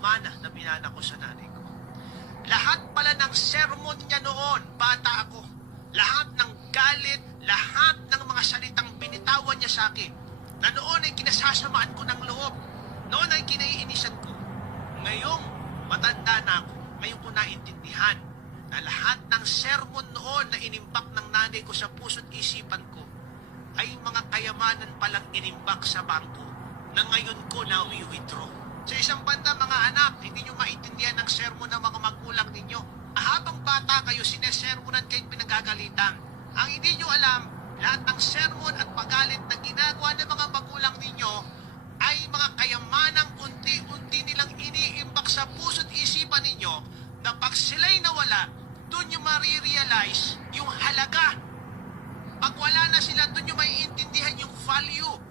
mana na binana ko sa nanay ko. Lahat pala ng sermon niya noon, bata ako, lahat ng galit, lahat ng mga salitang binitawan niya sa akin, na noon ay kinasasamaan ko ng loob, noon ay kinaiinisan ko. Ngayong matanda na ako, ngayon ko naintindihan na lahat ng sermon noon na inimbak ng nanay ko sa puso't isipan ko ay mga kayamanan palang inimbak sa bangko na ngayon ko na i-withdraw. Sa isang banda, mga anak, hindi nyo maintindihan ang sermon ng mga magulang ninyo. Habang bata kayo, sinesermonan kayong pinagagalitan. Ang hindi nyo alam, lahat ng sermon at pagalit na ginagawa ng mga magulang ninyo ay mga kayamanang unti-unti nilang iniimbak sa puso't isipan ninyo na pag sila'y nawala, doon nyo marirealize yung halaga. Pag wala na sila, doon nyo maiintindihan yung value